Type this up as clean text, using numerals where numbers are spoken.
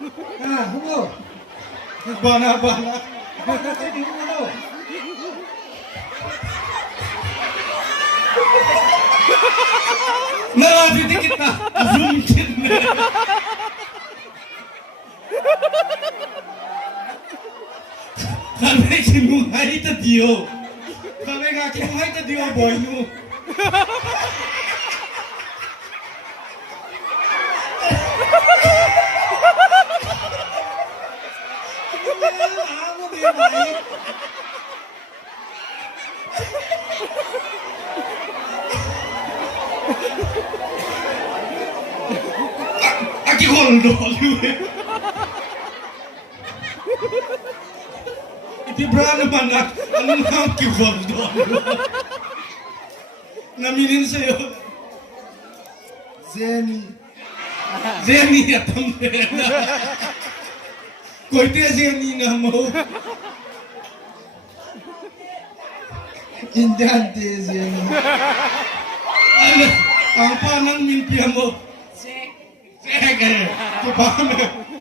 Hugo. Bana. Jadi Hugo. Malapit kita. Zoom kita. Kami kinuhay ta Dio. Kami nga kinuhay ta Dio boy mo. Aki hold on. Iti bra naman na anong aki hold on. Naminin sa'yo. Zenny atang pera. Koite Zenny na mo. Indante Zenny. Ano? Ang panang mimpya mo. Sige. Sige. Paano?